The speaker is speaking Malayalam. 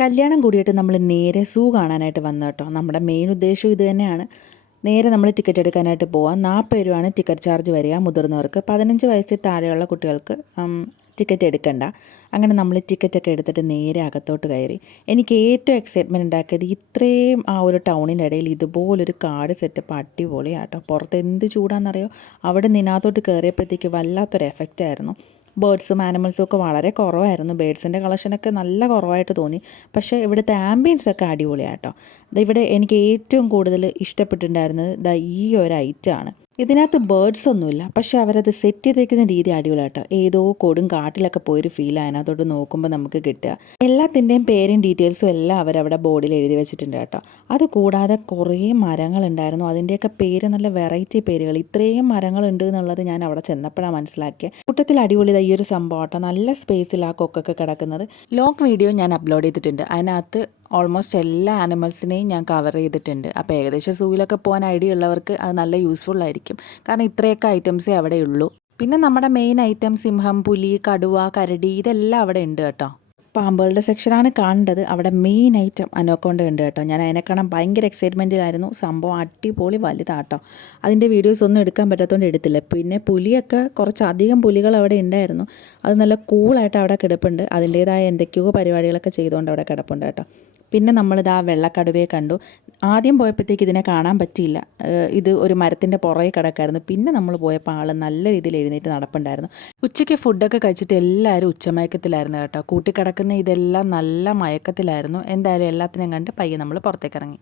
കല്യാണം കൂടിയിട്ട് നമ്മൾ നേരെ സൂ കാണാനായിട്ട് വന്നു കേട്ടോ. നമ്മുടെ മെയിൻ ഉദ്ദേശം ഇത് തന്നെയാണ്. നേരെ നമ്മൾ ടിക്കറ്റ് എടുക്കാനായിട്ട് പോവാം. 40 രൂപയാണ് ടിക്കറ്റ് ചാർജ് വരിക. മുതിർന്നവർക്ക് 15 വയസ്സിൽ താഴെയുള്ള കുട്ടികൾക്ക് ടിക്കറ്റ് എടുക്കണ്ട. അങ്ങനെ നമ്മൾ ടിക്കറ്റൊക്കെ എടുത്തിട്ട് നേരെ അകത്തോട്ട് കയറി. എനിക്ക് ഏറ്റവും എക്സൈറ്റ്മെൻറ്റ് ഉണ്ടാക്കിയത് ഇത്രയും ആ ഒരു ടൗണിൻ്റെ ഇടയിൽ ഇതുപോലൊരു കാട് സെറ്റപ്പ് അടിപൊളിയാട്ടോ. പുറത്ത് എന്ത് ചൂടാണെന്നറിയോ. അവിടെ നിന്നകത്തോട്ട് കയറിയപ്പോഴത്തേക്ക് വല്ലാത്തൊരു എഫക്റ്റായിരുന്നു. ബേർഡ്സും ആനിമൽസും ഒക്കെ വളരെ കുറവായിരുന്നു. ബേഡ്സിൻ്റെ കളക്ഷനൊക്കെ നല്ല കുറവായിട്ട് തോന്നി. പക്ഷേ ഇവിടുത്തെ ആംബിയൻസ് ഒക്കെ അടിപൊളിയാട്ടോ. ഇവിടെ എനിക്ക് ഏറ്റവും കൂടുതൽ ഇഷ്ടപ്പെട്ടിട്ടുണ്ടായിരുന്നത് ഈ ഒരു ഐറ്റമാണ്. ഇതിനകത്ത് ബേർഡ്സ് ഒന്നുമില്ല, പക്ഷേ അവരത് സെറ്റ് ചെയ്തേക്കുന്ന രീതി അടിപൊളിയാട്ടോ. ഏതോ കൊടും കാട്ടിലൊക്കെ പോയൊരു ഫീൽ അതിനകത്തോട്ട് നോക്കുമ്പോൾ നമുക്ക് കിട്ടുക. എല്ലാത്തിൻ്റെയും പേരും ഡീറ്റെയിൽസും എല്ലാം അവരവിടെ ബോർഡിൽ എഴുതി വെച്ചിട്ടുണ്ട് കേട്ടോ. അതുകൂടാതെ കുറേ മരങ്ങളുണ്ടായിരുന്നു. അതിൻ്റെയൊക്കെ പേര് നല്ല വെറൈറ്റി പേരുകൾ. ഇത്രയും മരങ്ങളുണ്ട് എന്നുള്ളത് ഞാൻ അവിടെ ചെന്നപ്പോഴാണ് മനസ്സിലാക്കിയത്. കൂട്ടത്തിൽ അടിപൊളി ഈ ഒരു സംഭവം കേട്ടോ. നല്ല സ്പേസിൽ ആ കൊക്കൊക്കെ കിടക്കുന്നത്. ലോങ് വീഡിയോ ഞാൻ അപ്ലോഡ് ചെയ്തിട്ടുണ്ട്. അതിനകത്ത് ഓൾമോസ്റ്റ് എല്ലാ ആനിമൽസിനെയും ഞാൻ കവർ ചെയ്തിട്ടുണ്ട്. അപ്പോൾ ഏകദേശം സൂവിലൊക്കെ പോകാൻ ഐഡിയ ഉള്ളവർക്ക് അത് നല്ല യൂസ്ഫുൾ ആയിരിക്കും. കാരണം ഇത്രയൊക്കെ ഐറ്റംസേ അവിടെ ഉള്ളൂ. പിന്നെ നമ്മുടെ മെയിൻ ഐറ്റം സിംഹം, പുലി, കടുവ, കരടി ഇതെല്ലാം അവിടെ ഉണ്ട് കേട്ടോ. പാമ്പുകളുടെ സെക്ഷനാണ് കാണേണ്ടത്. അവിടെ മെയിൻ ഐറ്റം അനോക്കോണ്ട ഉണ്ട് കേട്ടോ. ഞാൻ അതിനെ കാണാൻ ഭയങ്കര എക്സൈറ്റ്മെൻറ്റിലായിരുന്നു. സംഭവം അടിപൊളി വലുതാട്ടോ. അതിൻ്റെ വീഡിയോസ് ഒന്നും എടുക്കാൻ പറ്റാത്തതുകൊണ്ട് എടുത്തില്ല. പിന്നെ പുലിയൊക്കെ കുറച്ചധികം പുലികൾ അവിടെ ഉണ്ടായിരുന്നു. അത് നല്ല കൂളായിട്ട് അവിടെ കിടപ്പുണ്ട്. അതിൻ്റേതായ എന്തൊക്കെയോ പരിപാടികളൊക്കെ ചെയ്തുകൊണ്ട് അവിടെ കിടപ്പുണ്ട് കേട്ടോ. പിന്നെ നമ്മളിതാ വെള്ളക്കടുവയെ കണ്ടു. ആദ്യം പോയപ്പോഴത്തേക്ക് ഇതിനെ കാണാൻ പറ്റിയില്ല. ഇത് ഒരു മരത്തിൻ്റെ പുറകെ കിടക്കായിരുന്നു. പിന്നെ നമ്മൾ പോയപ്പോൾ ആൾ നല്ല രീതിയിൽ എഴുന്നേറ്റ് നടപ്പുണ്ടായിരുന്നു. ഉച്ചയ്ക്ക് ഫുഡൊക്കെ കഴിച്ചിട്ട് എല്ലാവരും ഉച്ചമയക്കത്തിലായിരുന്നു കേട്ടോ. കൂട്ടിക്കിടക്കുന്ന ഇതെല്ലാം നല്ല മയക്കത്തിലായിരുന്നു. എന്തായാലും എല്ലാത്തിനെയും കണ്ട് പയ്യെ നമ്മൾ പുറത്തേക്ക് ഇറങ്ങി.